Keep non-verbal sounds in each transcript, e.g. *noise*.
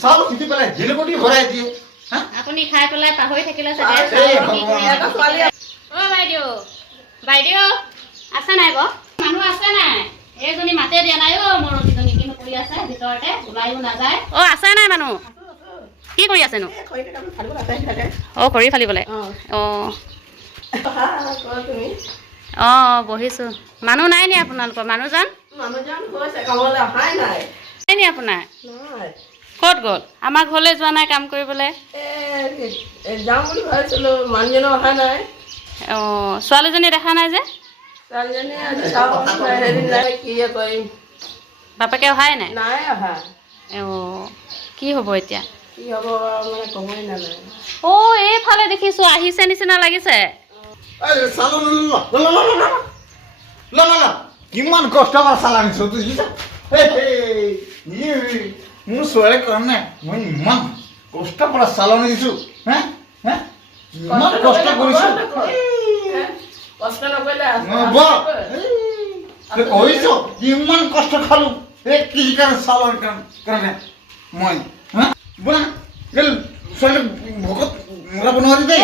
চাউল সিটি পেলাই জিলকটি ভৰাই দিয়ে। আপুনি খাই পেলাই পাহৰি থাকিলে বাইদেউ। বাইদেউ আছে নাই বাৰু? মানুহ আছে নাই? এইজনী মাতে দিয়া নাই অ মোৰ যিজনী কিনো কৰি আছে? ভিতৰতে ওলাইও নাযায়। অ আছে নাই মানুহ? কি কৰি আছেনো? অ খৰি ফালিবলৈ। অ। অ। বহিছোঁ। মানুহ নাই নি আপোনালোকৰ? মানুহজন? নাই। নি আপোনাৰ? ক'ত গ'ল আমাৰ ঘৰলৈ যোৱা নাই কাম কৰিবলৈ যাম বুলি ভাবিছিলোঁ মানুহজনো অহা নাই অঁ ছোৱালীজনী দেখা নাই যে বাপেকে অহাই নাই নাই অহা অঁ কি হ'ব এতিয়া কি হ'ব নালাগে অঁ এইফালে দেখিছোঁ আহিছে নিচিনা লাগিছে কিমান কষ্ট চালামিছো ମୁଁ ଶୋଳେ କହନା ମୁଁ ଇମାନ କଷ୍ଟ ପଡ଼ା ସାଲନ ଦିଛୁ ହଁ ହଁ? ଇମାନ କଷ୍ଟ କରିଛୁ। କହିଛୁ ইমান কষ্ট খালু এ কি কারণ সালন কারণে মই হ্যাঁ বলা গেল শরীর ভকত মোরা বনোয়ারি দে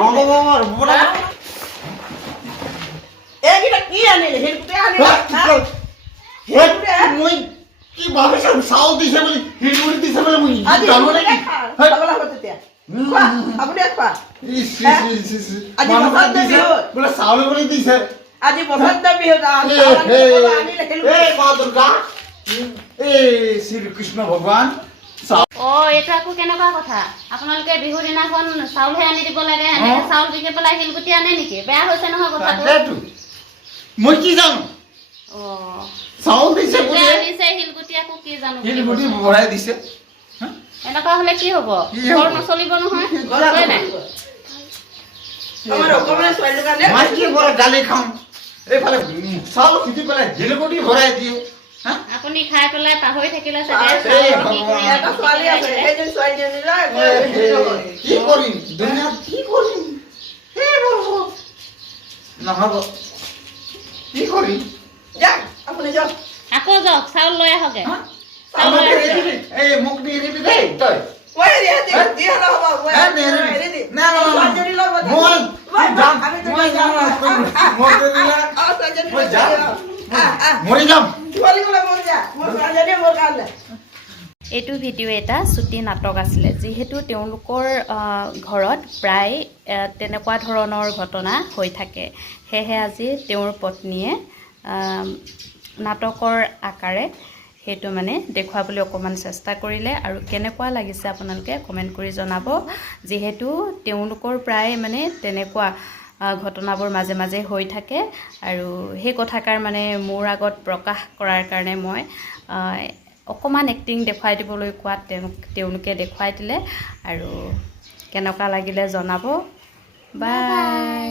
ভগবান বড়া কি আনিলে হেড কুতে আনিলে হেড মই কি ভাবিস চাউল দিছে বুলি হিড়মুড়ি দিছে বুলি মই জানো নেকি? বোলে চাউল বুলি দিছে। আজি বসন্ত বিহুত এই শ্ৰীকৃষ্ণ ভগৱান। অ এইটো আকৌ কেনেকুৱা কথা? আপোনালোকে বিহুৰ দিনাখন চাউলহে আনি দিব লাগে এনেকে চাউল বিকি পেলাই শিলগুটি আনে নেকি? বেয়া হৈছে নহয় কথাটো। মই কি জানো? অ। চাউল দিছে দিছে শিল কি জানো শিলগুটি ভৰাই দিছে। এনেকুৱা হ'লে কি হ'ব? ঘৰ নচলিব নহয় *laughs* হয় নাই? মই কি বৰ গালি খাওঁ এইফালে চাউল সিজি পেলাই জিলগুটি ভৰাই দিয়ে। আপুনি খাই পেলাই পাহৰি থাকিলে কি কৰিম? দুনিয়াত কি কৰিম? নহ'ব। কি কৰিম? যাক আপুনি যাওক। আকৌ যাওক চাউল লৈ আহকে এইটো ভিডিঅ' এটা চুটি নাটক আছিলে যিহেতু তেওঁলোকৰ ঘৰত প্ৰায় তেনেকুৱা ধৰণৰ ঘটনা হৈ থাকে। সেয়েহে আজি তেওঁৰ পত্নীয়ে নাটকৰ আকাৰে সেইটো মানে দেখুৱাবলৈ অকণমান চেষ্টা কৰিলে আৰু কেনেকুৱা লাগিছে আপোনালোকে কমেণ্ট কৰি জনাব। যিহেতু তেওঁলোকৰ প্ৰায় মানে তেনেকুৱা ঘটনাবোৰ মাজে মাজে হৈ থাকে আৰু সেই কথাষাৰ মানে মোৰ আগত প্ৰকাশ কৰাৰ কাৰণে মই অকণমান এক্টিং দেখুৱাই দিবলৈ কোৱাত তেওঁক তেওঁলোকে দেখুৱাই দিলে আৰু কেনেকুৱা লাগিলে জনাব। বাই